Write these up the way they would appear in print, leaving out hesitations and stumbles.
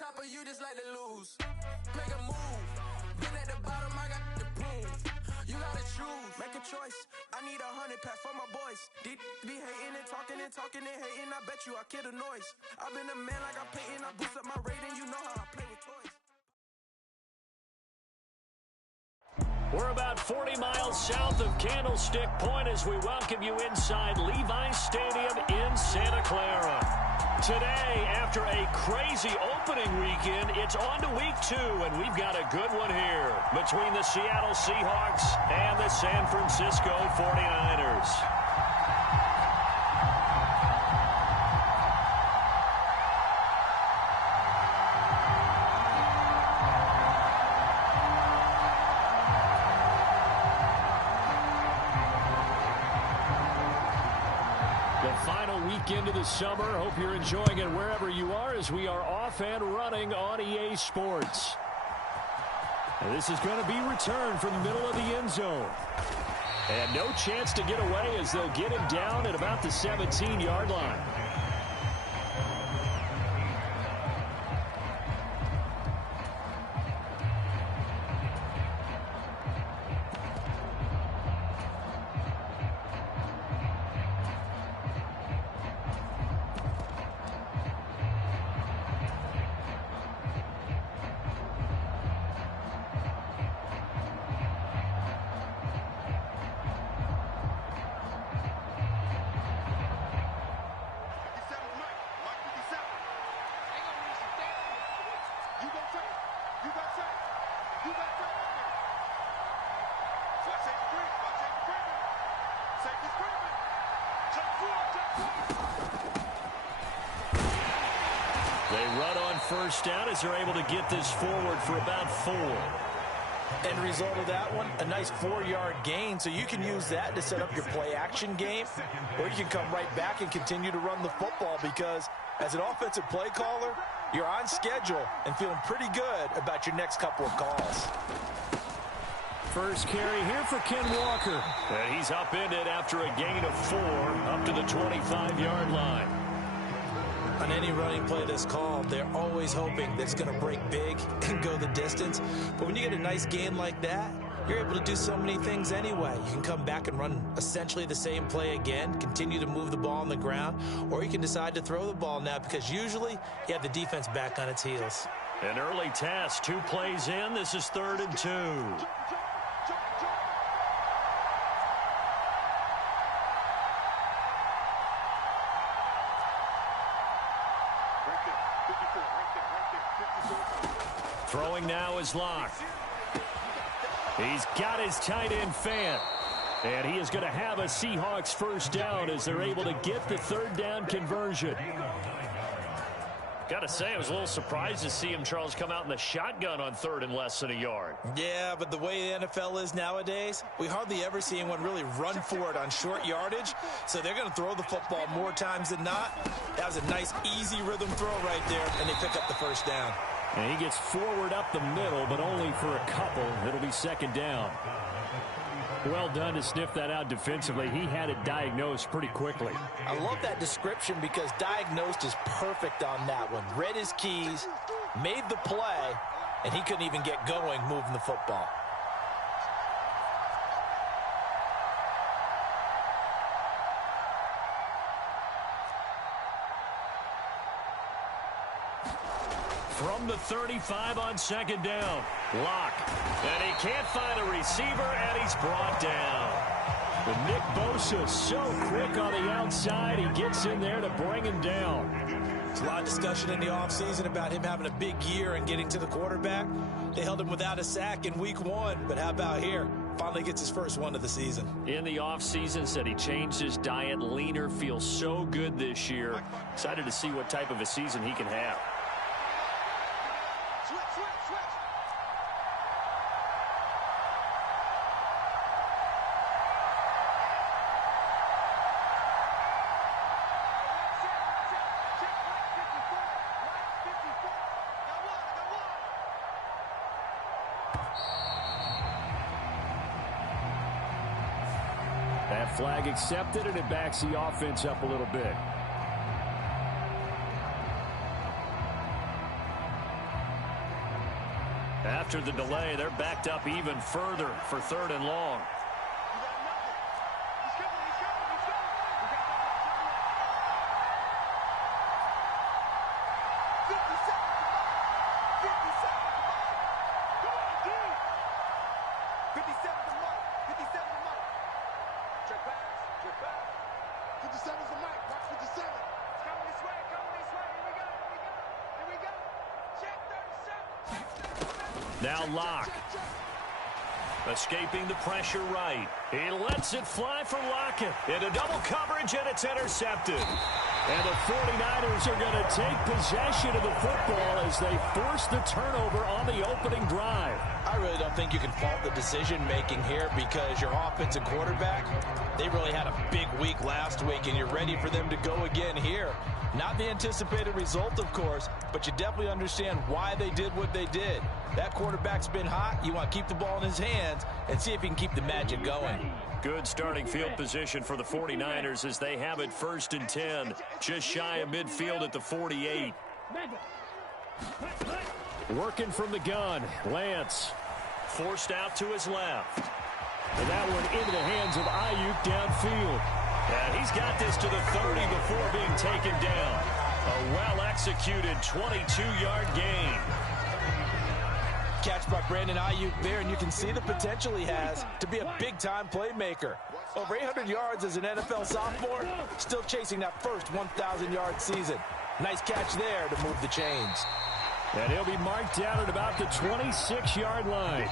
top of you just like to lose. Make a move. Been at the bottom, I got the prove. You gotta choose. Make a choice. I need 100 pack for my boys. Be hating and talking and talking and hating. I bet you I kill the noise. I've been a man like I'm Peyton. I boost up my rating. You know how I play with toys. We're about 40 miles south of Candlestick Point as we welcome you inside Levi's Stadium in Santa Clara. Today, after a crazy opening weekend, it's on to week 2, and we've got a good one here between the Seattle Seahawks and the San Francisco 49ers. Weekend of the summer. Hope you're enjoying it wherever you are as we are off and running on EA Sports. And this is going to be returned from the middle of the end zone. And no chance to get away as they'll get him down at about the 17-yard line. First down as they're able to get this forward for about 4. End result of that one, a nice 4-yard gain, so you can use that to set up your play-action game, or you can come right back and continue to run the football because as an offensive play caller, you're on schedule and feeling pretty good about your next couple of calls. First carry here for Ken Walker. And he's upended after a gain of 4 up to the 25-yard line. On any running play that's called, they're always hoping that it's going to break big and go the distance. But when you get a nice gain like that, you're able to do so many things anyway. You can come back and run essentially the same play again, continue to move the ball on the ground, or you can decide to throw the ball now because usually you have the defense back on its heels. An early task, 2 plays in. This is 3rd and 2. Throwing now is Locke. He's got his tight end Fant. And he is going to have a Seahawks first down as they're able to get the 3rd down conversion. Got to say, I was a little surprised to see him, Charles, come out in the shotgun on 3rd and less than a yard. Yeah, but the way the NFL is nowadays, we hardly ever see anyone really run for it on short yardage. So they're going to throw the football more times than not. That was a nice, easy rhythm throw right there, and they pick up the first down. And he gets forward up the middle, but only for a couple. It'll be 2nd down. Well done to sniff that out defensively. He had it diagnosed pretty quickly. I love that description because diagnosed is perfect on that one. Read his keys, made the play, and he couldn't even get going moving the football. From the 35 on 2nd down. Locke. And he can't find a receiver, and he's brought down. But Nick Bosa so quick on the outside. He gets in there to bring him down. There's a lot of discussion in the offseason about him having a big year and getting to the quarterback. They held him without a sack in week 1, but how about here? Finally gets his first one of the season. In the offseason, said he changed his diet, leaner, feels so good this year. Excited to see what type of a season he can have. That flag accepted, and it backs the offense up a little bit. After the delay, they're backed up even further for 3rd and long. Now Locke. Escaping the pressure right. He lets it fly for Lockett. Into double coverage, and it's intercepted. And the 49ers are going to take possession of the football as they force the turnover on the opening drive. I really don't think you can fault the decision-making here because your offensive quarterback, they really had a big week last week, and you're ready for them to go again here. Not the anticipated result, of course, but you definitely understand why they did what they did. That quarterback's been hot. You want to keep the ball in his hands and see if he can keep the magic going. Good starting field position for the 49ers as they have it 1st and 10, just shy of midfield at the 48. Working from the gun, Lance forced out to his left. And that one into the hands of Ayuk downfield. And he's got this to the 30 before being taken down. A well-executed 22-yard gain. Catch by Brandon Ayuk there, and you can see the potential he has to be a big-time playmaker. Over 800 yards as an NFL sophomore, still chasing that first 1,000-yard season. Nice catch there to move the chains. And he'll be marked down at about the 26-yard line.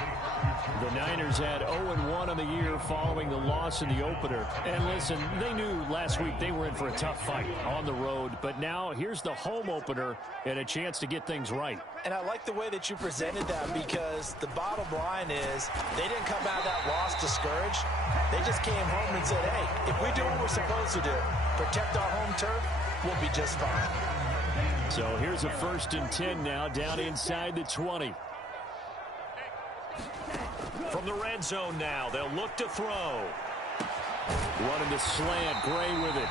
The Niners had 0-1 on the year following the loss in the opener. And listen, they knew last week they were in for a tough fight on the road. But now here's the home opener and a chance to get things right. And I like the way that you presented that because the bottom line is they didn't come out of that loss discouraged. They just came home and said, hey, if we do what we're supposed to do, protect our home turf, we'll be just fine. So here's a 1st and 10 now down inside the 20. From the red zone now, they'll look to throw. Running the slant, Gray with it.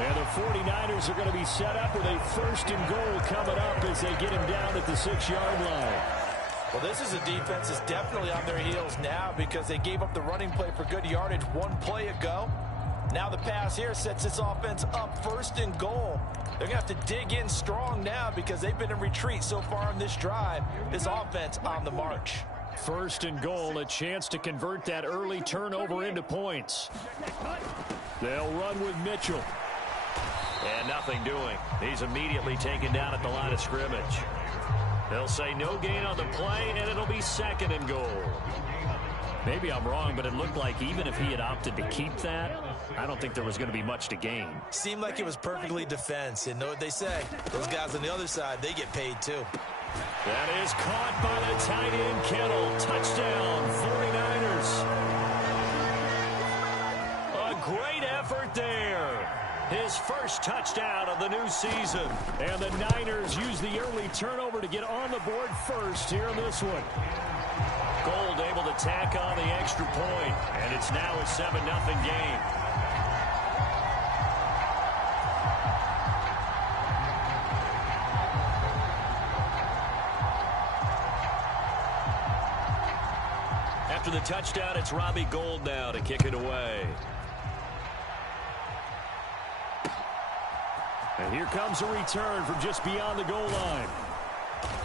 And the 49ers are going to be set up with a 1st and goal coming up as they get him down at the 6-yard line. Well, this is a defense that's definitely on their heels now because they gave up the running play for good yardage one play ago. Now the pass here sets this offense up 1st and goal. They're going to have to dig in strong now because they've been in retreat so far on this drive. This offense on the march. 1st and goal, a chance to convert that early turnover into points. They'll run with Mitchell. And nothing doing. He's immediately taken down at the line of scrimmage. They'll say no gain on the play, and it'll be 2nd and goal. Maybe I'm wrong, but it looked like even if he had opted to keep that, I don't think there was going to be much to gain. Seemed like it was perfectly defense. And know what they say? Those guys on the other side, they get paid too. That is caught by the tight end, Kittle. Touchdown, 49ers. A great effort there. His first touchdown of the new season. And the Niners use the early turnover to get on the board first here in this one. Gold able to tack on the extra point, and it's now a 7-0 game. After the touchdown, it's Robbie Gould now to kick it away. And here comes a return from just beyond the goal line.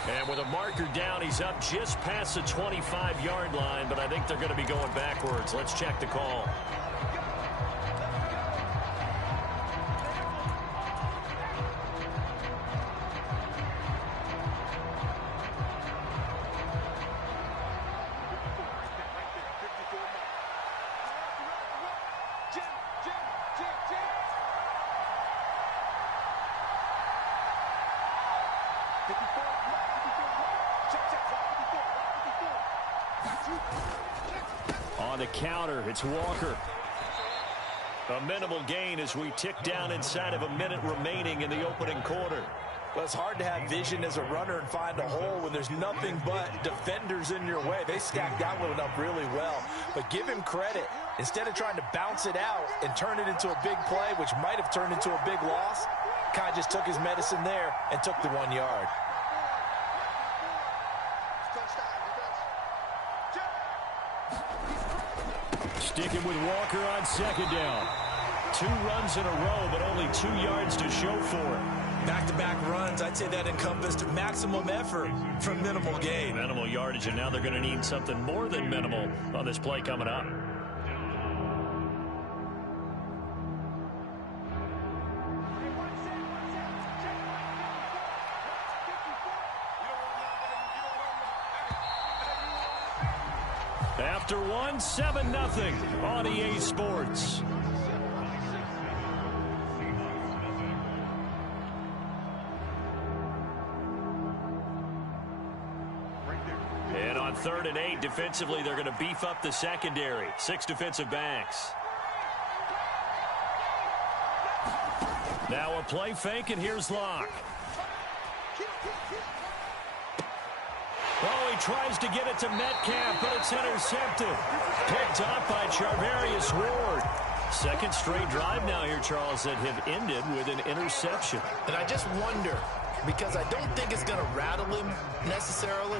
And with a marker down, he's up just past the 25-yard line, but I think they're going to be going backwards. Let's check the call. On the counter, it's Walker. A minimal gain as we tick down inside of a minute remaining in the opening quarter. Well, it's hard to have vision as a runner and find a hole when there's nothing but defenders in your way. They stacked that one up really well. But give him credit. Instead of trying to bounce it out and turn it into a big play, which might have turned into a big loss, kind of just took his medicine there and took the 1 yard. Sticking with Walker on second down. 2 runs in a row, but only 2 yards to show for it. Back-to-back runs, I'd say that encompassed maximum effort for minimal gain. Minimal yardage, and now they're going to need something more than minimal on this play coming up. After one, 7-0 on EA Sports. And on 3rd and 8, defensively, they're going to beef up the secondary. 6 defensive backs. Now a play fake, and here's Locke. Oh, he tries to get it to Metcalf, but it's intercepted. Picked off by Charvarius Ward. Second straight drive now here, Charles, that have ended with an interception. And I just wonder, because I don't think it's going to rattle him necessarily,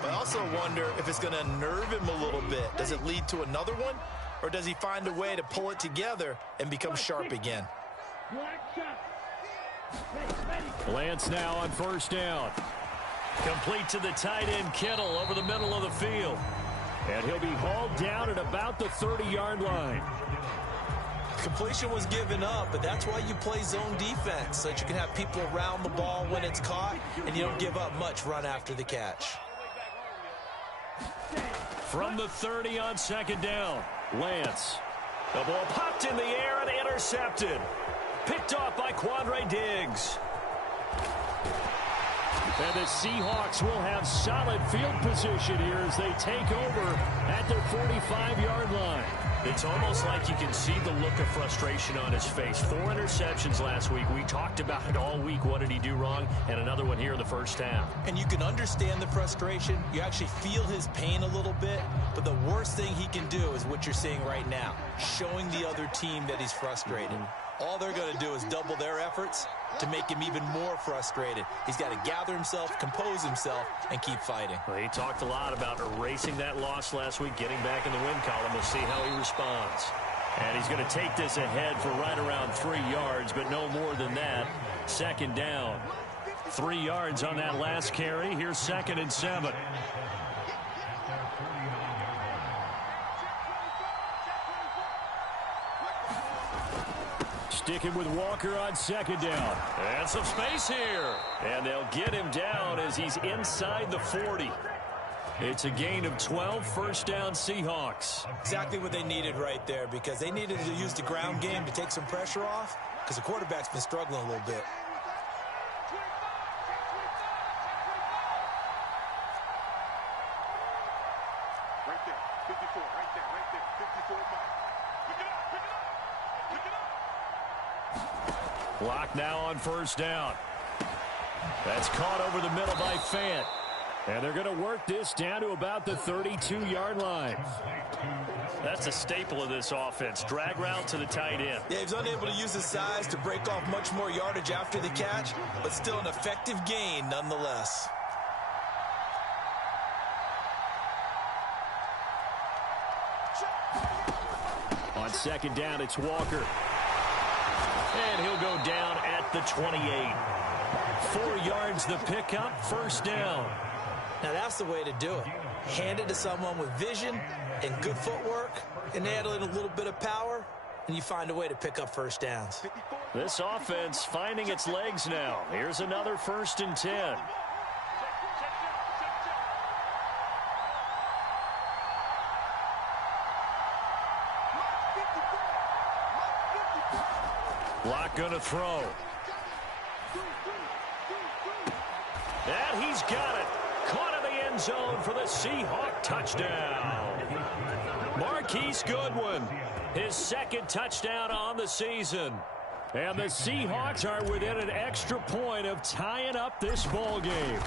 but I also wonder if it's going to unnerve him a little bit. Does it lead to another one, or does he find a way to pull it together and become sharp again? Lance now on 1st down. Complete to the tight end, Kittle, over the middle of the field. And he'll be hauled down at about the 30-yard line. Completion was given up, but that's why you play zone defense, so that you can have people around the ball when it's caught, and you don't give up much run after the catch. From the 30 on 2nd down, Lance. The ball popped in the air and intercepted. Picked off by Quandre Diggs. And the Seahawks will have solid field position here as they take over at their 45-yard line. It's almost like you can see the look of frustration on his face. 4 interceptions last week. We talked about it all week. What did he do wrong? And another one here in the first half. And you can understand the frustration. You actually feel his pain a little bit. But the worst thing he can do is what you're seeing right now, showing the other team that he's frustrated. All they're going to do is double their efforts to make him even more frustrated. He's got to gather himself, compose himself, and keep fighting. Well, he talked a lot about erasing that loss last week, getting back in the win column. We'll see how he responds. And he's going to take this ahead for right around 3 yards, but no more than that. 2nd down. 3 yards on that last carry. Here's 2nd and 7. Sticking with Walker on 2nd down. And some space here. And they'll get him down as he's inside the 40. It's a gain of 12, 1st down Seahawks. Exactly what they needed right there, because they needed to use the ground game to take some pressure off, because the quarterback's been struggling a little bit. Right there, 54, right there, 54 mark. Pick it up, pick it up, pick it up. Lock now on 1st down. That's caught over the middle by Fant. And they're going to work this down to about the 32-yard line. That's a staple of this offense. Drag route to the tight end. Yeah, he's unable to use his size to break off much more yardage after the catch, but still an effective gain nonetheless. On 2nd down, it's Walker. And he'll go down at the 28. 4 yards the pickup, 1st down. Now that's the way to do it. Hand it to someone with vision and good footwork, and add in a little bit of power, and you find a way to pick up 1st downs. This offense finding its legs now. Here's another 1st and 10. Lock gonna throw. And he's got it. Caught in the end zone for the Seahawk touchdown. Marquise Goodwin, his 2nd touchdown on the season. And the Seahawks are within an extra point of tying up this ball game.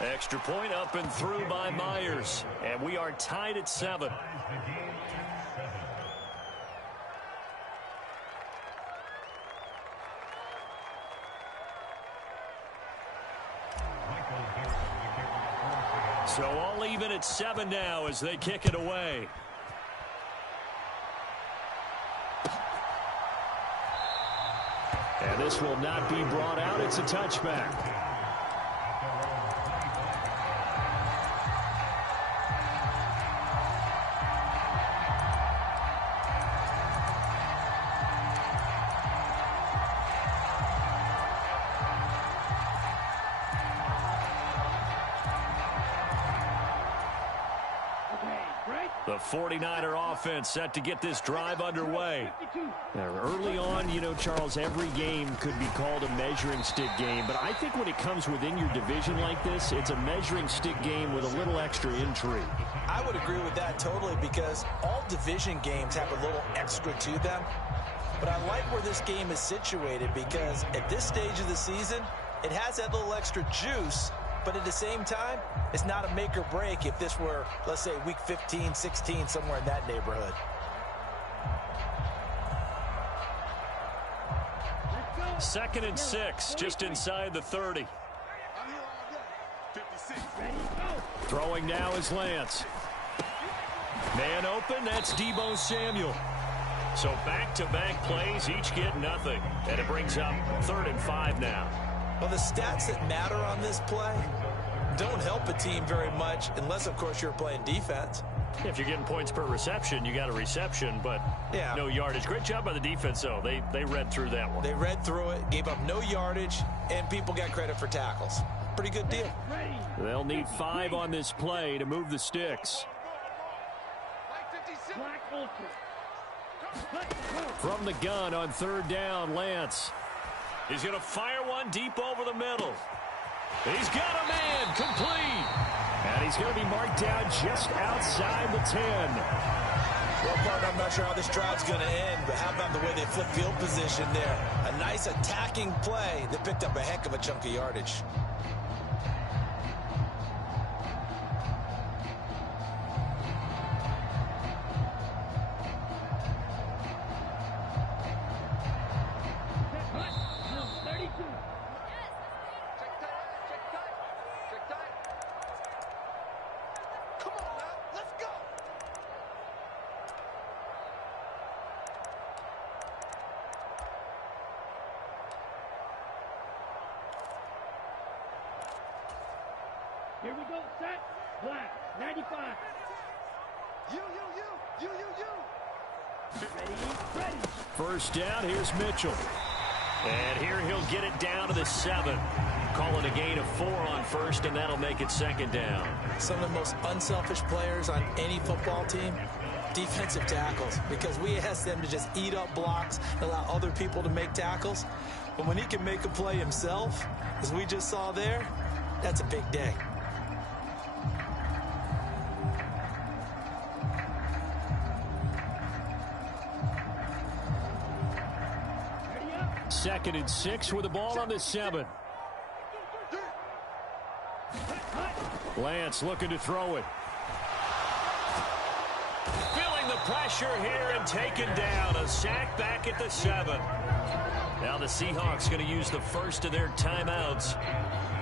Extra point up and through by Myers. And we are tied at 7. So all even at 7 now as they kick it away. And this will not be brought out. It's a touchback. The 49er offense set to get this drive underway. Now, early on, you know, Charles, every game could be called a measuring stick game. But I think when it comes within your division like this, it's a measuring stick game with a little extra intrigue. I would agree with that totally because all division games have a little extra to them. But I like where this game is situated because at this stage of the season, it has that little extra juice. But at the same time, it's not a make or break if this were, let's say, week 15, 16, somewhere in that neighborhood. Second and 6, just inside the 30. Throwing now is Lance. Man open, that's Deebo Samuel. So back-to-back plays, each get nothing. And it brings up 3rd and 5 now. Well, the stats that matter on this play don't help a team very much unless, of course, you're playing defense. If you're getting points per reception, you got a reception, but no yardage. Great job by the defense, though. They read through that one. They read through it, gave up no yardage, and people got credit for tackles. Pretty good deal. They'll need 5 on this play to move the sticks. From the gun on 3rd down, Lance. He's going to fire one deep over the middle. He's got a man complete. And he's going to be marked down just outside the 10. Well, partner, I'm not sure how this drive's going to end, but how about the way they flip field position there? A nice attacking play that picked up a heck of a chunk of yardage. Here we go, set, black, 95. You. Ready. First down, here's Mitchell. And here he'll get it down to the 7. Call it a gain of 4 on first, and that'll make it 2nd down. Some of the most unselfish players on any football team, defensive tackles, because we ask them to just eat up blocks, allow other people to make tackles. But when he can make a play himself, as we just saw there, that's a big day. Second and 6 with the ball on the 7. Lance looking to throw it. Feeling the pressure here and taken down. A sack back at the 7. Now the Seahawks going to use the first of their timeouts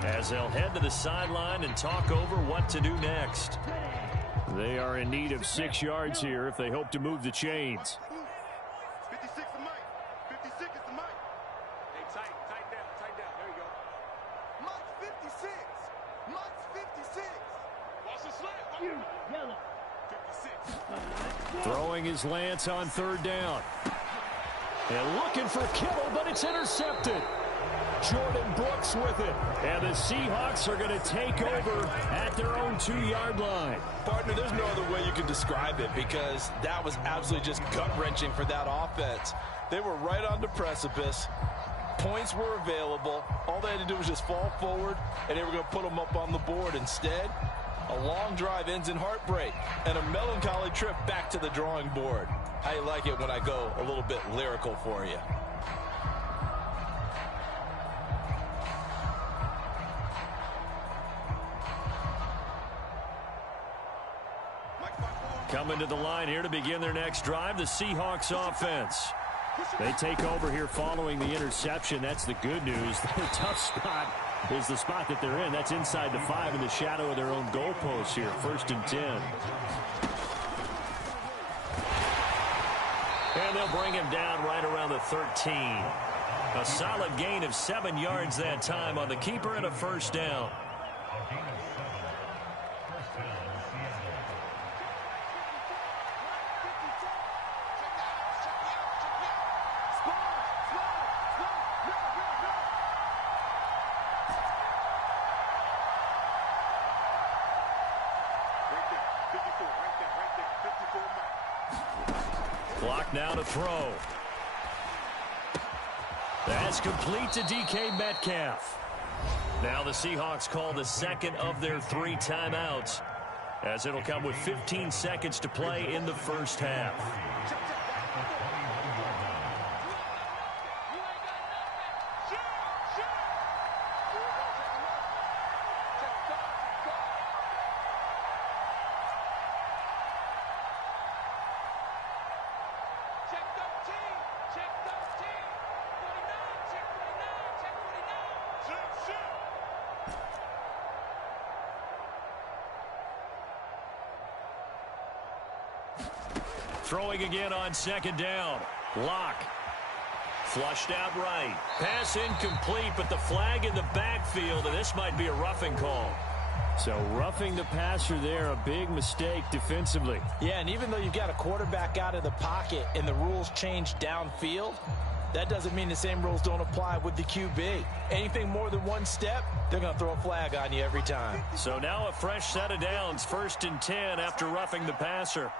as they'll head to the sideline and talk over what to do next. They are in need of 6 yards here if they hope to move the chains. 56 is Mike. 56 is the Mike. Hey, tight down. There you go. Mike's 56. Mike's 56. Watch the slant. You, yellow. 56. Throwing his Lance on 3rd down. And looking for Kittle, but it's intercepted. Jordan Brooks with it. And the Seahawks are going to take over at their own 2-yard line. Partner, there's no other way you can describe it because that was absolutely just gut-wrenching for that offense. They were right on the precipice. Points were available. All they had to do was just fall forward, and they were going to put them up on the board. Instead, a long drive ends in heartbreak and a melancholy trip back to the drawing board. How you like it when I go a little bit lyrical for you? Coming to the line here to begin their next drive, the Seahawks offense. They take over here following the interception. That's the good news. The tough spot is the spot that they're in. That's inside the 5 in the shadow of their own goalpost here. 1st and 10. And they'll bring him down right around the 13. A solid gain of 7 yards that time on the keeper and a 1st down. Clock now to throw. That's complete to DK Metcalf. Now the Seahawks call the second of their 3 timeouts, as it'll come with 15 seconds to play in the first half. Throwing again on 2nd down. Locke. Flushed out right. Pass incomplete, but the flag in the backfield, and this might be a roughing call. So roughing the passer there, a big mistake defensively. Yeah, and even though you've got a quarterback out of the pocket and the rules change downfield, that doesn't mean the same rules don't apply with the QB. Anything more than 1 step, they're going to throw a flag on you every time. So now a fresh set of downs, 1st and 10 after roughing the passer.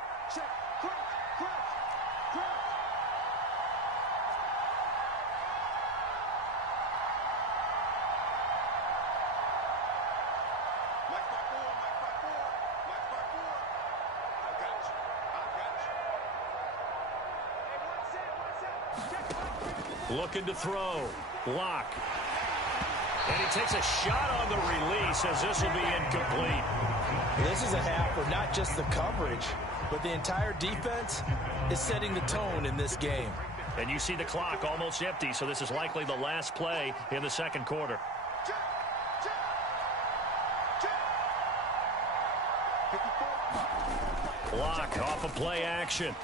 Looking to throw. Locke. And he takes a shot on the release as this will be incomplete. This is a half where not just the coverage, but the entire defense is setting the tone in this game. And you see the clock almost empty, so this is likely the last play in the 2nd quarter. Locke off of play action.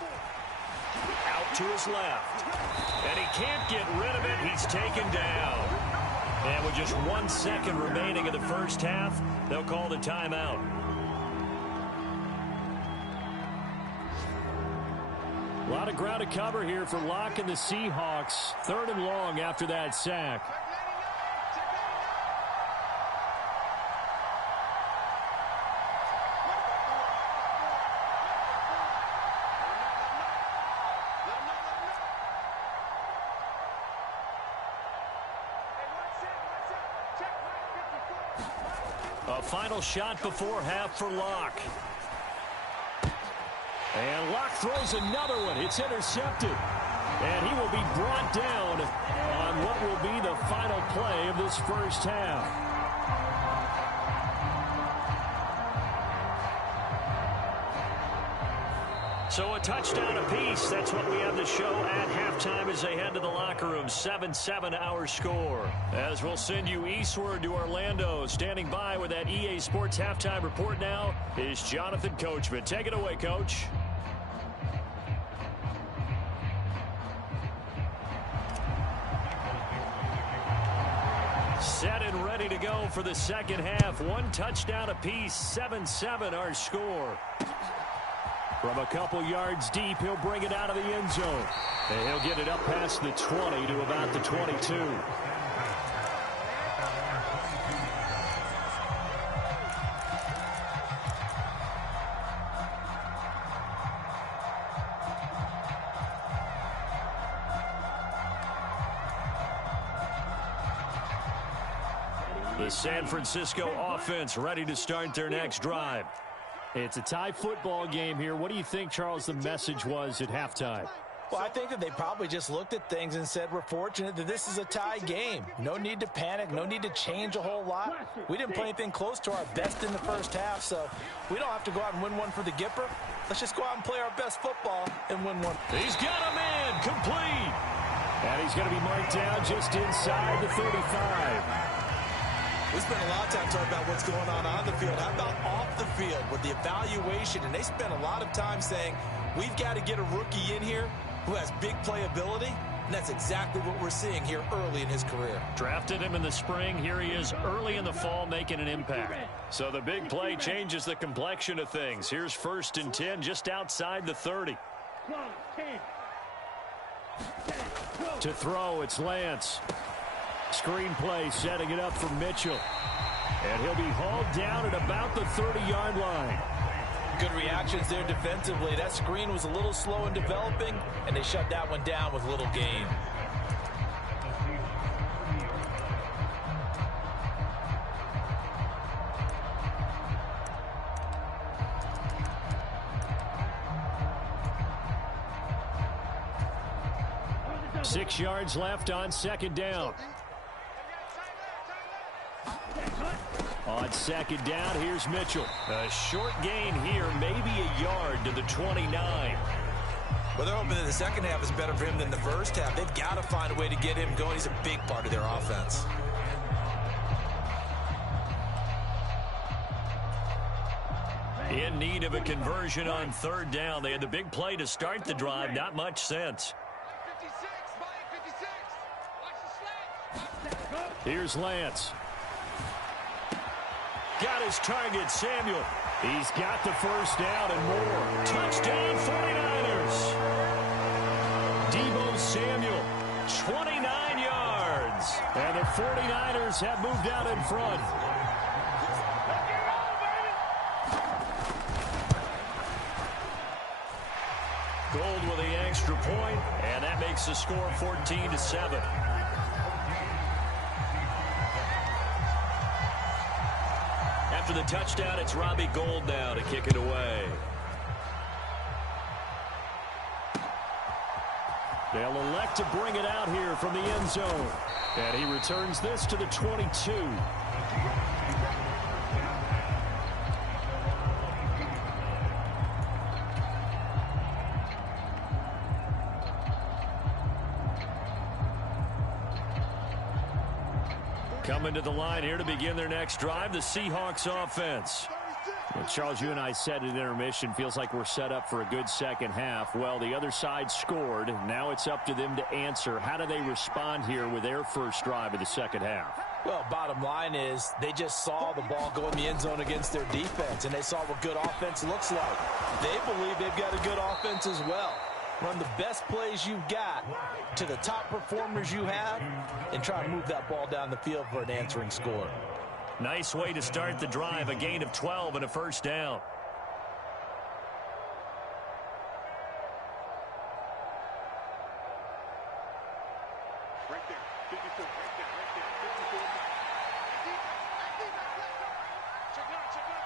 Out to his left. And he can't get rid of it. He's taken down. And with just 1 second remaining in the first half, they'll call the timeout. A lot of ground to cover here for Locke and the Seahawks. 3rd and long after that sack. A final shot before half for Locke. And Locke throws another one. It's intercepted. And he will be brought down on what will be the final play of this first half. So a touchdown apiece. That's what we have the show at halftime as they head to the locker room. 7-7 our score. As we'll send you eastward to Orlando. Standing by with that EA Sports halftime report now is Jonathan Coachman. Take it away, Coach. Set and ready to go for the second half. 1 touchdown apiece. 7-7 our score. From a couple yards deep, he'll bring it out of the end zone. And he'll get it up past the 20 to about the 22. The San Francisco offense ready to start their next drive. It's a tie football game here. What do you think, Charles, the message was at halftime? Well, I think that they probably just looked at things and said, we're fortunate that this is a tie game. No need to panic. No need to change a whole lot. We didn't play anything close to our best in the first half, so we don't have to go out and win one for the Gipper. Let's just go out and play our best football and win one. He's got a man complete. And he's going to be marked down just inside the 35. We spent a lot of time talking about what's going on the field. How about off the field with the evaluation? And they spent a lot of time saying, we've got to get a rookie in here who has big playability. And that's exactly what we're seeing here early in his career. Drafted him in the spring. Here he is early in the fall making an impact. So the big play changes the complexion of things. Here's 1st and 10 just outside the 30. To throw, it's Lance. Screen play setting it up for Mitchell. And he'll be hauled down at about the 30-yard line. Good reactions there defensively. That screen was a little slow in developing, and they shut that one down with little gain. Six yards left on 2nd down. On 2nd down, here's Mitchell. A short gain here, maybe a yard to the 29. Well, they're hoping that the second half is better for him than the first half. They've got to find a way to get him going. He's a big part of their offense. In need of a conversion on 3rd down. They had the big play to start the drive. Not much sense. Here's Lance. Got his target, Samuel. He's got the 1st down and more. Touchdown, 49ers. Deebo Samuel, 29 yards. And the 49ers have moved out in front. Gold with the extra point, and that makes the score 14-7. After the touchdown, it's Robbie Gould now to kick it away. They'll elect to bring it out here from the end zone. And he returns this to the 22. Coming to the line here to begin their next drive, the Seahawks offense. Well, Charles, you and I said at intermission, feels like we're set up for a good second half. Well, the other side scored. Now it's up to them to answer. How do they respond here with their first drive of the second half? Well, bottom line is they just saw the ball go in the end zone against their defense, and they saw what good offense looks like. They believe they've got a good offense as well. Run the best plays you've got to the top performers you have and try to move that ball down the field for an answering score. Nice way to start the drive, a gain of 12 and a 1st down. Right there, 54, right there, 54. Check it out, check it out.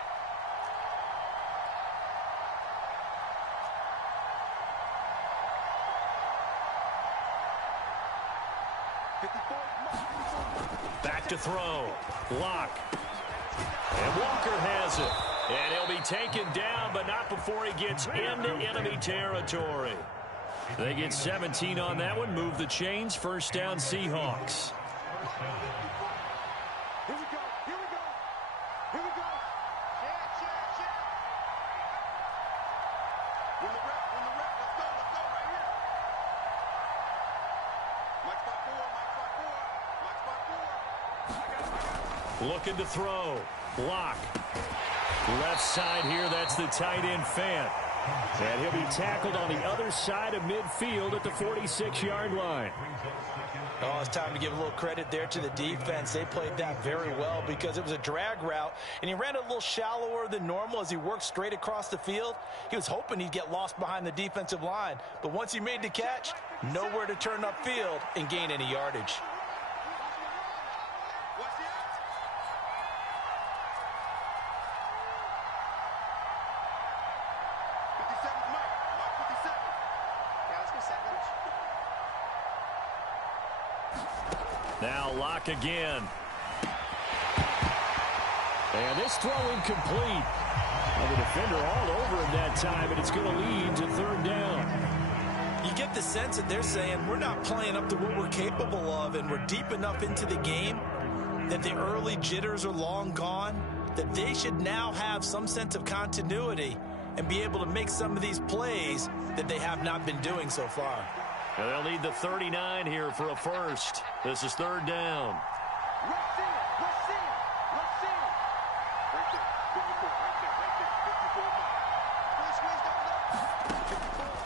Back to throw. Block. And Walker has it. And he'll be taken down, but not before he gets into enemy territory. They get 17 on that one. Move the chains. 1st down, Seahawks. Here we go, here we go, here we go. Check. When the rep, let's go right here. Mike spot 4, Looking to throw. Block. Left side here, that's the tight end Fant. And he'll be tackled on the other side of midfield at the 46-yard line. Oh, it's time to give a little credit there to the defense. They played that very well because it was a drag route, and he ran a little shallower than normal as he worked straight across the field. He was hoping he'd get lost behind the defensive line, but once he made the catch, nowhere to turn upfield and gain any yardage. Now Locke again. And this throw incomplete. Well, the defender all over him that time, and it's going to lead to 3rd down. You get the sense that they're saying we're not playing up to what we're capable of, and we're deep enough into the game that the early jitters are long gone, that they should now have some sense of continuity and be able to make some of these plays that they have not been doing so far. And they'll need the 39 here for a first. This is third down.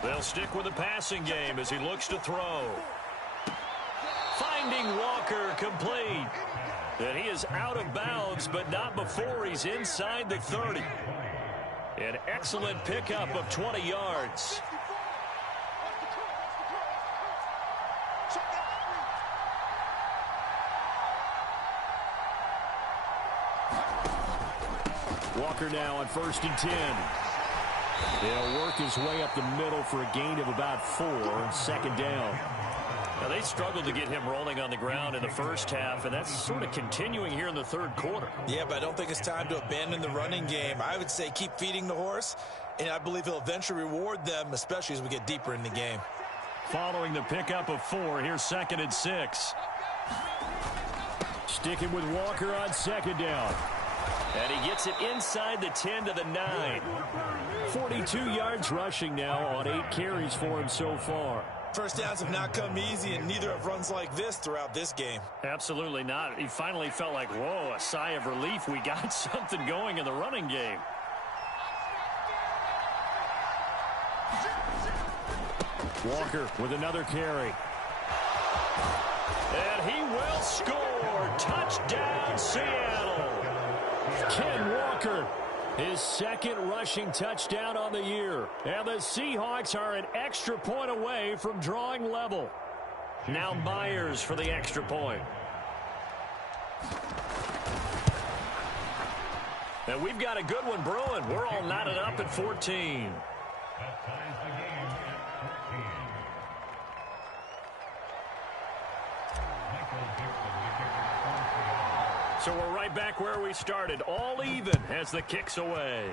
They'll stick with the passing game as he looks to throw. Finding Walker complete. And he is out of bounds, but not before he's inside the 30. An excellent pickup of 20 yards. Walker now on 1st and 10. He'll work his way up the middle for a gain of about 4. Second down. Now, they struggled to get him rolling on the ground in the first half, and that's sort of continuing here in the third quarter. Yeah, but I don't think it's time to abandon the running game. I would say keep feeding the horse, and I believe he'll eventually reward them, especially as we get deeper in the game. Following the pickup of 4, here's 2nd and 6. Sticking with Walker on 2nd down. And he gets it inside the 10 to the 9. 42 yards rushing now on 8 carries for him so far. First downs have not come easy, and neither have runs like this throughout this game. Absolutely not. He finally felt like, whoa, a sigh of relief. We got something going in the running game. Walker with another carry. And he will score. Touchdown, Seattle. Ken Walker, his 2nd rushing touchdown on the year. And the Seahawks are an extra point away from drawing level. Now Myers for the extra point. And we've got a good one brewing. We're all knotted up at 14. So we're right back where we started, all even as the kick's away.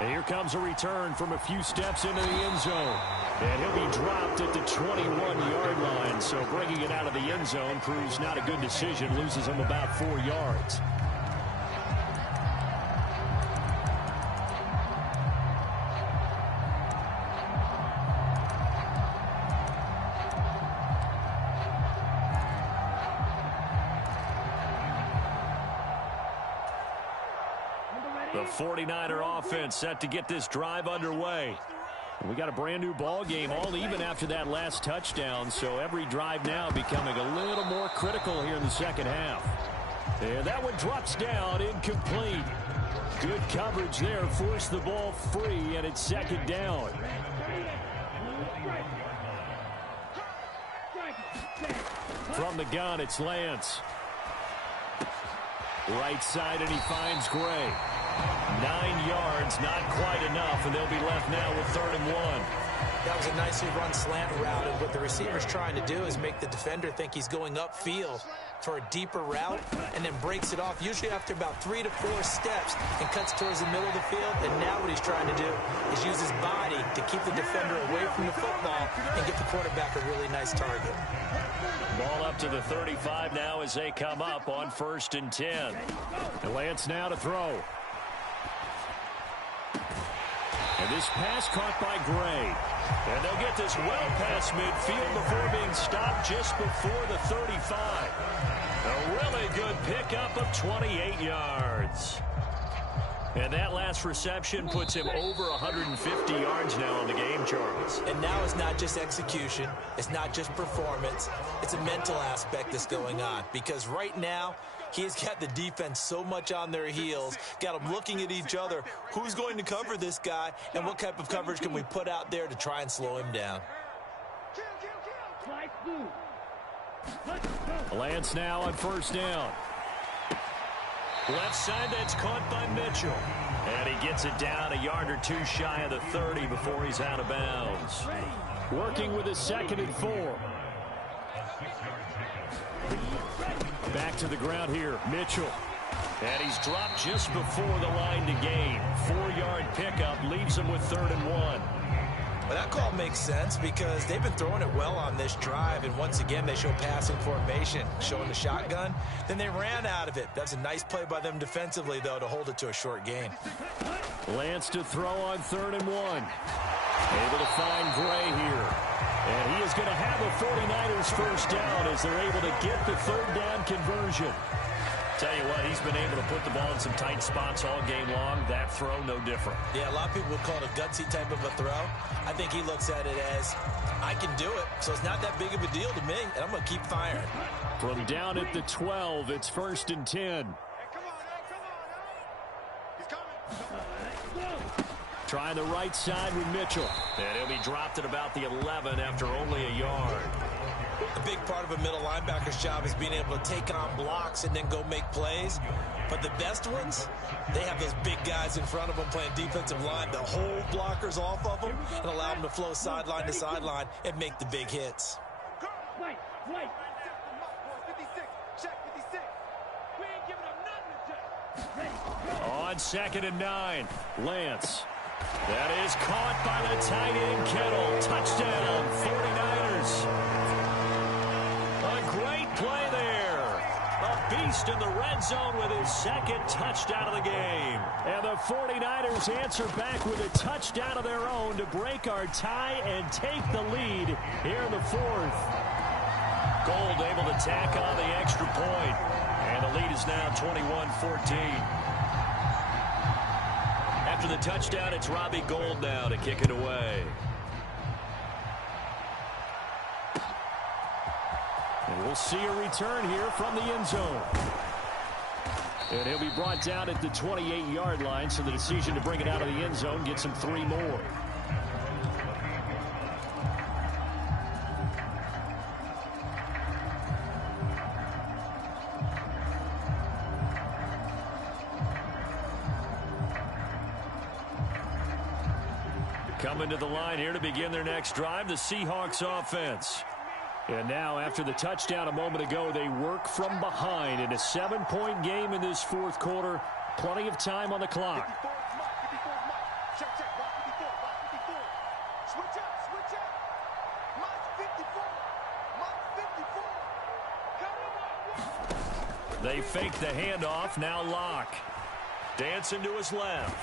And here comes a return from a few steps into the end zone. And he'll be dropped at the 21-yard line. So bringing it out of the end zone proves not a good decision, loses him about 4 yards. The 49er offense set to get this drive underway. We got a brand new ball game, all even after that last touchdown, so every drive now becoming a little more critical here in the second half. And that one drops down, incomplete. Good coverage there, forced the ball free, and it's 2nd down. From the gun, it's Lance. Right side, and he finds Gray. 9 yards, not quite enough, and they'll be left now with 3rd and 1. That was a nicely run slant route, and what the receiver's trying to do is make the defender think he's going upfield for a deeper route, and then breaks it off, usually after about 3 to 4 steps, and cuts towards the middle of the field. And now what he's trying to do is use his body to keep the defender away from the football and get the quarterback a really nice target. Ball up to the 35 now as they come up on 1st and 10. And Lance now to throw. And this pass caught by Gray. And they'll get this well past midfield before being stopped just before the 35. A really good pickup of 28 yards. And that last reception puts him over 150 yards now on the game, Charles. And now it's not just execution. It's not just performance. It's a mental aspect that's going on. Because right now, he's got the defense so much on their heels, got them looking at each other. Who's going to cover this guy, and what type of coverage can we put out there to try and slow him down? Lance now on 1st down. Left side, that's caught by Mitchell. And he gets it down a yard or 2 shy of the 30 before he's out of bounds. Working with a 2nd and 4. Back to the ground here, Mitchell. And he's dropped just before the line to gain. 4-yard pickup leaves him with 3rd and 1. Well, that call makes sense because they've been throwing it well on this drive, and once again, they show passing formation, showing the shotgun. Then they ran out of it. That's a nice play by them defensively, though, to hold it to a short gain. Lance to throw on 3rd and 1. Able to find Gray here. And he is going to have a 49ers first down as they're able to get the 3rd down conversion. Tell you what, he's been able to put the ball in some tight spots all game long. That throw, no different. Yeah, a lot of people would call it a gutsy type of a throw. I think he looks at it as, I can do it, so it's not that big of a deal to me, and I'm going to keep firing. From down at the 12, it's 1st and 10. Trying the right side with Mitchell. And he'll be dropped at about the 11 after only a yard. A big part of a middle linebacker's job is being able to take on blocks and then go make plays. But the best ones, they have those big guys in front of them playing defensive line that hold blockers off of them and allow them to flow sideline to sideline and make the big hits. Wait. On 2nd and 9, Lance. That is caught by the tight end, Kittle. Touchdown, 49ers. A great play there. A beast in the red zone with his 2nd touchdown of the game. And the 49ers answer back with a touchdown of their own to break our tie and take the lead here in the 4th. Gold able to tack on the extra point. And the lead is now 21-14. After the touchdown, it's Robbie Gould now to kick it away. And we'll see a return here from the end zone. And he'll be brought down at the 28-yard line, so the decision to bring it out of the end zone gets him 3 more. Coming to the line here to begin their next drive, the Seahawks offense. And now, after the touchdown a moment ago, they work from behind in a 7-point game in this 4th quarter. Plenty of time on the clock. They fake the handoff, now Locke. Dancing to his left.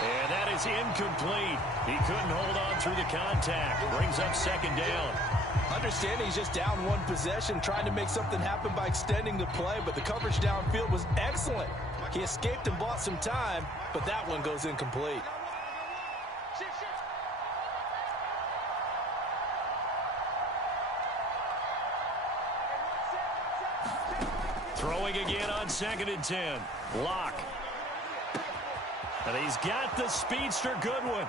And that is incomplete. He couldn't hold on through the contact. Brings up 2nd down. Understanding he's just down 1 possession, trying to make something happen by extending the play, but the coverage downfield was excellent. He escaped and bought some time, but that one goes incomplete. Throwing again on 2nd and 10. Locke. And he's got the speedster Goodwin.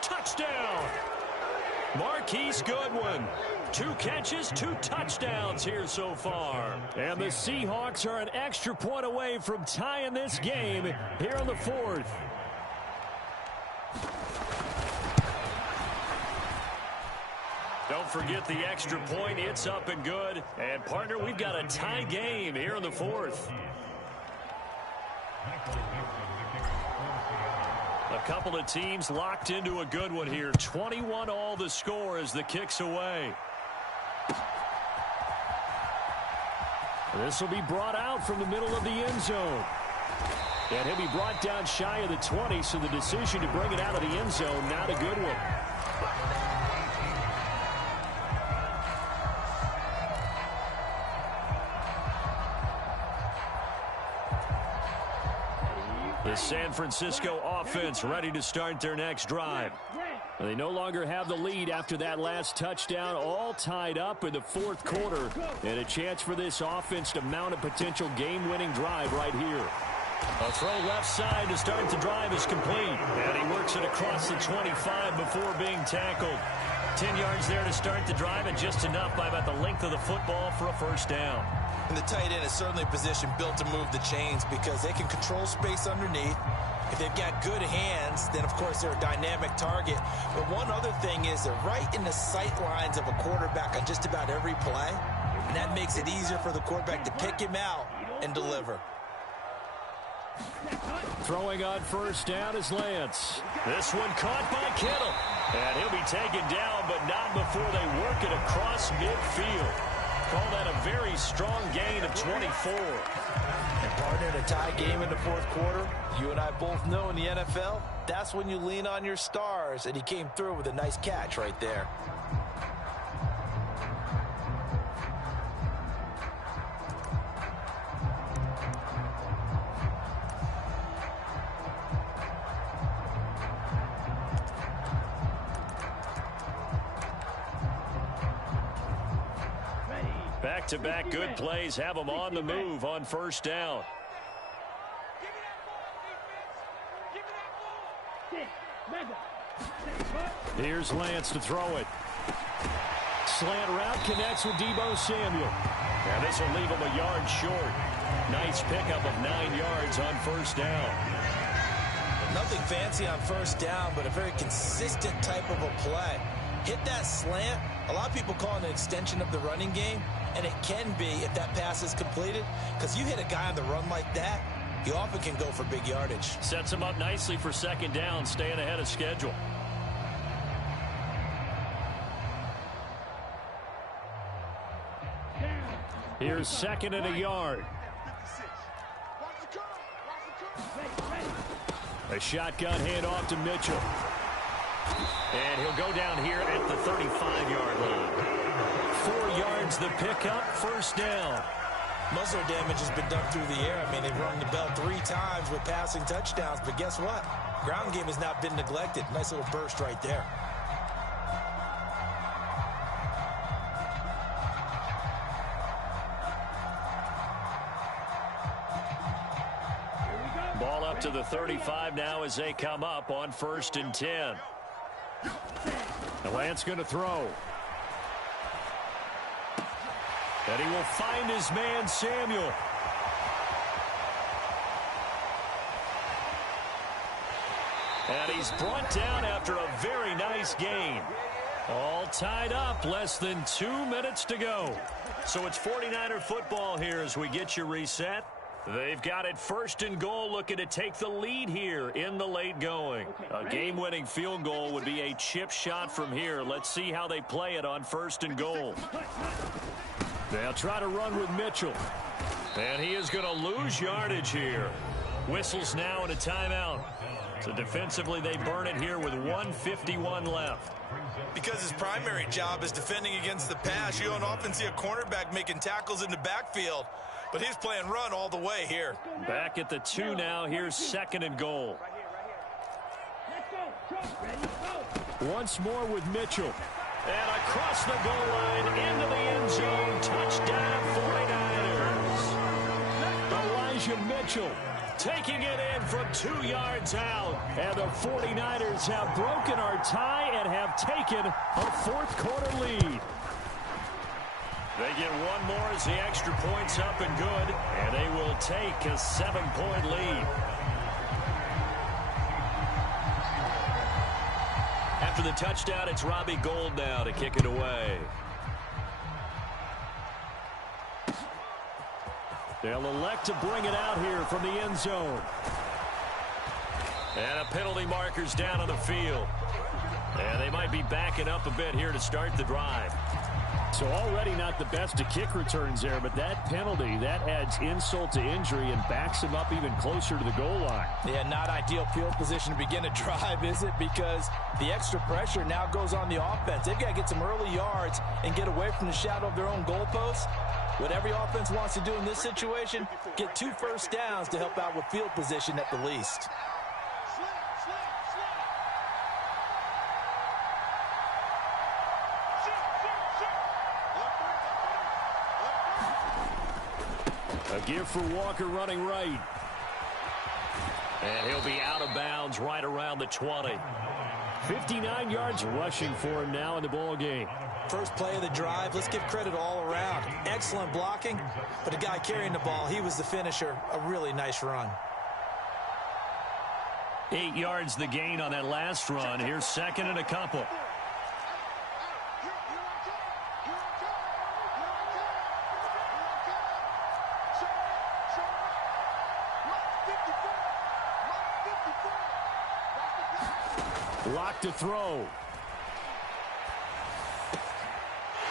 Touchdown! Marquise Goodwin. 2 catches, 2 touchdowns here so far. And the Seahawks are an extra point away from tying this game here in the 4th. Don't forget the extra point. It's up and good. And, partner, we've got a tie game here in the 4th. A couple of teams locked into a good one here. 21 all the score as the kick's away. This will be brought out from the middle of the end zone. And he'll be brought down shy of the 20, so the decision to bring it out of the end zone, not a good one. The San Francisco offense ready to start their next drive. They no longer have the lead after that last touchdown, all tied up in the 4th quarter, and a chance for this offense to mount a potential game-winning drive right here. A throw left side to start the drive is complete, and he works it across the 25 before being tackled. 10 yards there to start the drive, and just enough by about the length of the football for a first down. And the tight end is certainly a position built to move the chains because they can control space underneath. If they've got good hands, then, of course, they're a dynamic target. But one other thing is they're right in the sight lines of a quarterback on just about every play. And that makes it easier for the quarterback to pick him out and deliver. Throwing on first down is Lance. This one caught by Kittle. And he'll be taken down, but not before they work it across midfield. Call that a very strong gain of 24. And partner, in a tie game in the fourth quarter, you and I both know in the NFL, that's when you lean on your stars, and he came through with a nice catch right there. Back-to-back good plays have them on the move on first down. Here's Lance to throw it. Slant route connects with Deebo Samuel. And this will leave him a yard short. Nice pickup of 9 yards on first down. Nothing fancy on first down, but a very consistent type of a play. Hit that slant. A lot of people call it an extension of the running game, and it can be if that pass is completed, because you hit a guy on the run like that, he often can go for big yardage. Sets him up nicely for second down, staying ahead of schedule. Here's second and a yard. A shotgun handoff to Mitchell. And he'll go down here at the 35-yard line. 4 yards the pickup, first down. Most of their damage has been done through the air. I mean, they've rung the bell 3 times with passing touchdowns, but guess what? Ground game has not been neglected. Nice little burst right there. Ball up to the 35 now as they come up on first and 10. The Lance going to throw. And he will find his man, Samuel. And he's brought down after a very nice gain. All tied up, less than 2 minutes to go. So it's 49er football here as we get you reset. They've got it first and goal, looking to take the lead here in the late going. A game-winning field goal would be a chip shot from here. Let's see how they play it on first and goal. They'll try to run with Mitchell. And he is going to lose yardage here. Whistles now and a timeout. So defensively, they burn it here with 1:51 left. Because his primary job is defending against the pass, you don't often see a cornerback making tackles in the backfield. But he's playing run all the way here. Back at the 2 now. Here's second and goal. Once more with Mitchell. And across the goal line into the end zone. Touchdown 49ers. Elijah Mitchell taking it in from 2 yards out. And the 49ers have broken our tie and have taken a fourth quarter lead. They get one more as the extra point's up and good. And they will take a 7-point lead. After the touchdown, it's Robbie Gould now to kick it away. They'll elect to bring it out here from the end zone. And a penalty marker's down on the field. And they might be backing up a bit here to start the drive. So already not the best of kick returns there, but that penalty, that adds insult to injury and backs him up even closer to the goal line. Yeah, not ideal field position to begin a drive, is it? Because the extra pressure now goes on the offense. They've got to get some early yards and get away from the shadow of their own goalposts. What every offense wants to do in this situation, get 2 first downs to help out with field position at the least. A give for Walker running right. And he'll be out of bounds right around the 20. 59 yards rushing for him now in the ball game. First play of the drive, let's give credit all around. Excellent blocking, but a guy carrying the ball, he was the finisher. A really nice run. 8 yards the gain on that last run. Here's second and a couple. Lock to throw.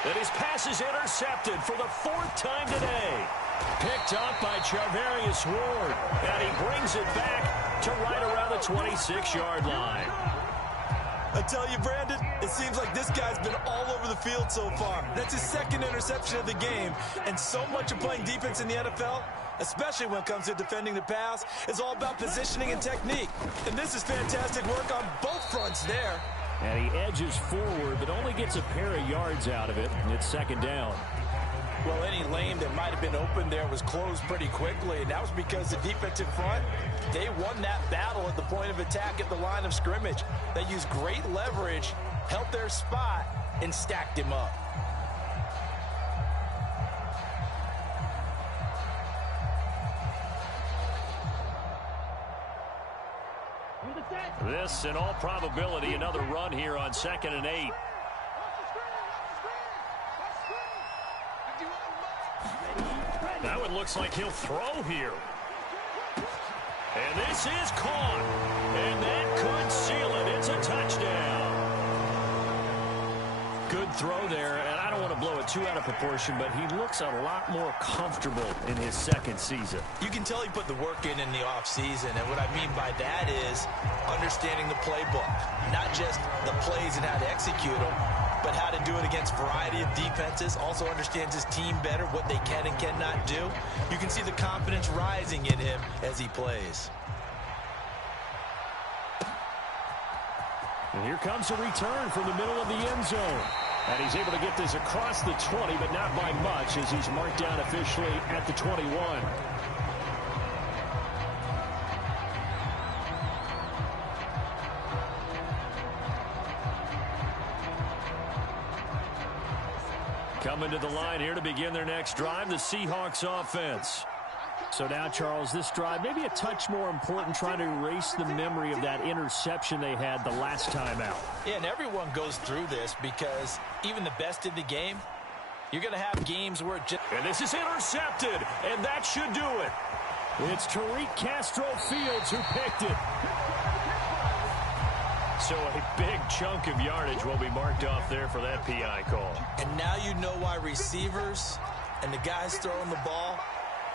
And his pass is intercepted for the 4th time today. Picked up by Charvarius Ward. And he brings it back to right around the 26-yard line. I tell you, Brandon, it seems like this guy's been all over the field so far. That's his 2nd interception of the game. And so much of playing defense in the NFL, especially when it comes to defending the pass, is all about positioning and technique. And this is fantastic work on both fronts there. And he edges forward, but only gets a pair of yards out of it. And it's 2nd down. Well, any lane that might have been open there was closed pretty quickly, and that was because the defensive front, they won that battle at the point of attack at the line of scrimmage. They used great leverage, held their spot, and stacked him up. This, in all probability, another run here on 2nd and 8. That one looks like he'll throw here. And this is caught. And that could seal it. It's a touchdown. Good throw there, and I don't want to blow it too out of proportion, but he looks a lot more comfortable in his 2nd season. You can tell he put the work in the offseason, and what I mean by that is understanding the playbook. Not just the plays and how to execute them, but how to do it against a variety of defenses. Also understands his team better, what they can and cannot do. You can see the confidence rising in him as he plays. And here comes a return from the middle of the end zone. And he's able to get this across the 20, but not by much, as he's marked down officially at the 21. Coming to the line here to begin their next drive, the Seahawks offense. So now, Charles, this drive maybe a touch more important, trying to erase the memory of that interception they had the last time out. Yeah, and everyone goes through this because even the best in the game, you're going to have games where it just... And this is intercepted, and that should do it. It's Tariq Castro-Fields who picked it. So a big chunk of yardage will be marked off there for that PI call. And now you know why receivers and the guys throwing the ball,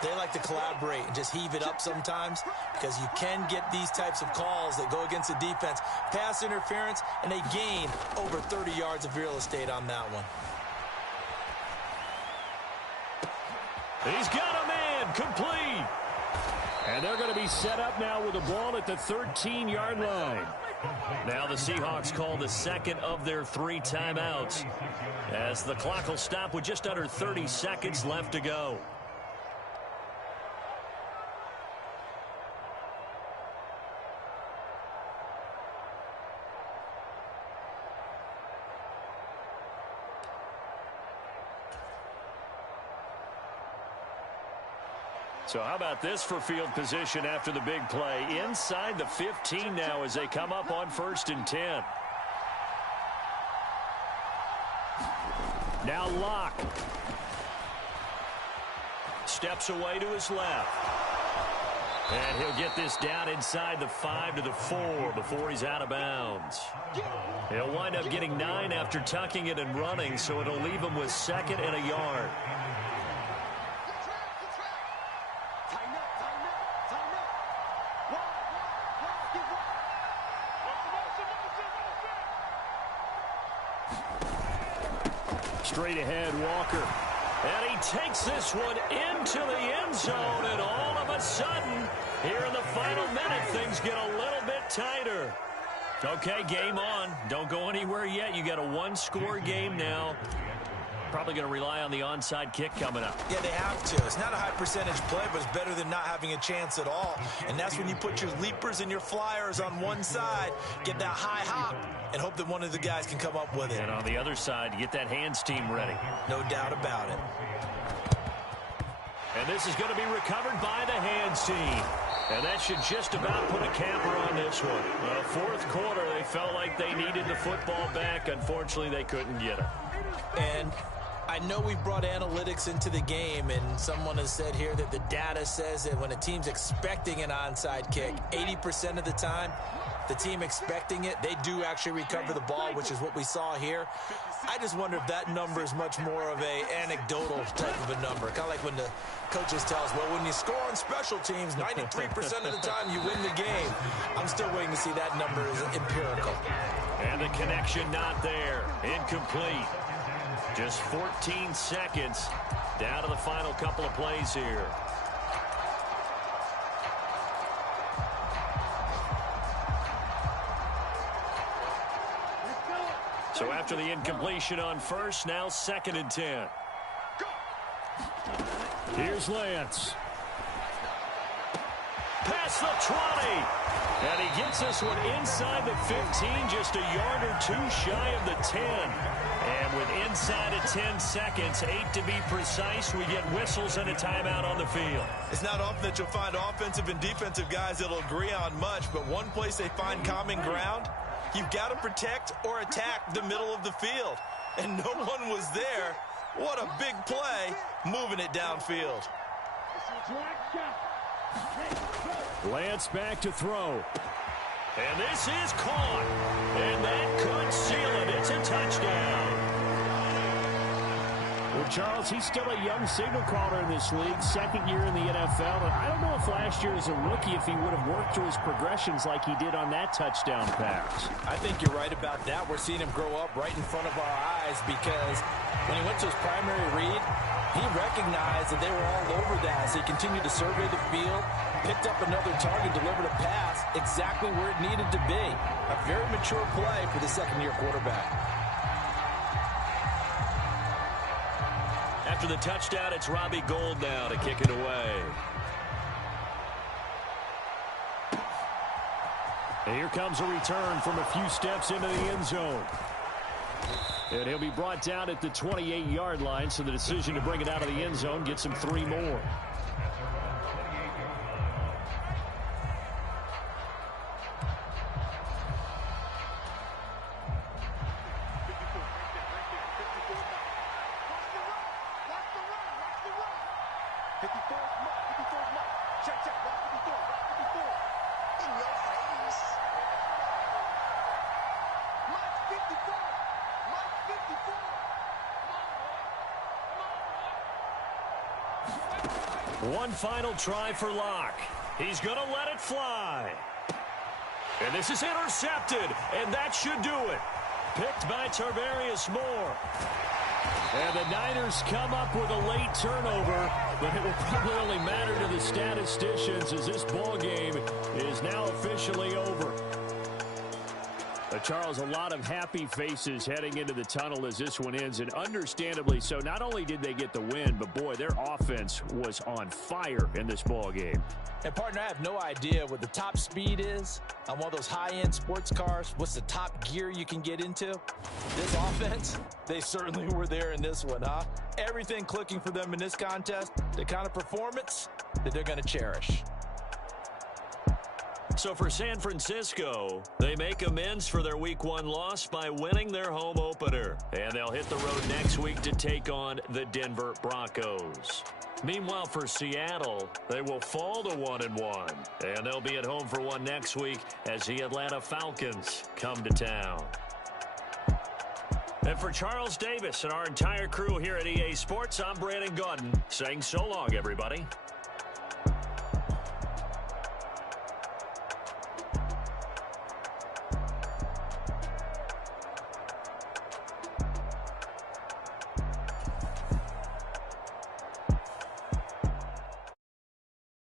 they like to collaborate and just heave it up sometimes, because you can get these types of calls that go against the defense. Pass interference, and they gain over 30 yards of real estate on that one. He's got a man, complete. And they're going to be set up now with the ball at the 13-yard line. Now the Seahawks call the 2nd of their 3 timeouts, as the clock will stop with just under 30 seconds left to go. So how about this for field position after the big play? Inside the 15 now as they come up on 1st and 10. Now Locke. Steps away to his left. And he'll get this down inside the 5 to the 4 before he's out of bounds. He'll wind up getting 9 after tucking it and running, so it'll leave him with 2nd and a yard. Straight ahead, Walker. And he takes this one into the end zone, and all of a sudden, here in the final minute, things get a little bit tighter. Okay, game on. Don't go anywhere yet. You got a 1-score game now. Probably going to rely on the onside kick coming up. Yeah, they have to. It's not a high percentage play, but it's better than not having a chance at all. And that's when you put your leapers and your flyers on one side, get that high hop, and hope that one of the guys can come up with it. And on the other side, get that hands team ready. No doubt about it. And this is going to be recovered by the hands team. And that should just about put a camper on this one. Well, 4th quarter, they felt like they needed the football back. Unfortunately, they couldn't get it. And I know we've brought analytics into the game, and someone has said here that the data says that when a team's expecting an onside kick, 80% of the time, the team expecting it, they do actually recover the ball, which is what we saw here. I just wonder if that number is much more of a anecdotal type of a number. Kind of like when the coaches tell us, well, when you score on special teams, 93% of the time you win the game. I'm still waiting to see that number is empirical. And the connection not there. Incomplete. Just 14 seconds down to the final couple of plays here. So after the incompletion on first, now 2nd and 10. Here's Lance. Past the 20. And he gets this one inside the 15, just a yard or two shy of the 10. And with inside of 10 seconds, 8 to be precise, we get whistles and a timeout on the field. It's not often that you'll find offensive and defensive guys that'll agree on much, but one place they find common ground, you've got to protect or attack the middle of the field. And no one was there. What a big play, moving it downfield. Lance back to throw. And this is caught. And that could seal it. It's a touchdown. Well, Charles, he's still a young signal caller in this league, 2nd year in the NFL. And I don't know if last year as a rookie, if he would have worked through his progressions like he did on that touchdown pass. I think you're right about that. We're seeing him grow up right in front of our eyes because when he went to his primary read, he recognized that they were all over that as he continued to survey the field, picked up another target, delivered a pass exactly where it needed to be. A very mature play for the second-year quarterback. After the touchdown, it's Robbie Gould now to kick it away. And here comes a return from a few steps into the end zone. And he'll be brought down at the 28-yard line, so the decision to bring it out of the end zone gets him 3 more. One final try for Locke. He's going to let it fly. And this is intercepted, and that should do it. Picked by Tarvarius Moore. And the Niners come up with a late turnover, but it will probably only matter to the statisticians as this ball game is now officially over. Charles, a lot of happy faces heading into the tunnel as this one ends, and understandably so. Not only did they get the win, but boy, their offense was on fire in this ball game. And partner, I have no idea what the top speed is on one of those high-end sports cars. What's the top gear you can get into? This offense, they certainly were there in this one, huh? Everything clicking for them in this contest, the kind of performance that they're going to cherish. So for San Francisco, they make amends for their Week 1 loss by winning their home opener. And they'll hit the road next week to take on the Denver Broncos. Meanwhile, for Seattle, they will fall to 1-1. And they'll be at home for one next week as the Atlanta Falcons come to town. And for Charles Davis and our entire crew here at EA Sports, I'm Brandon Gaudin saying so long, everybody.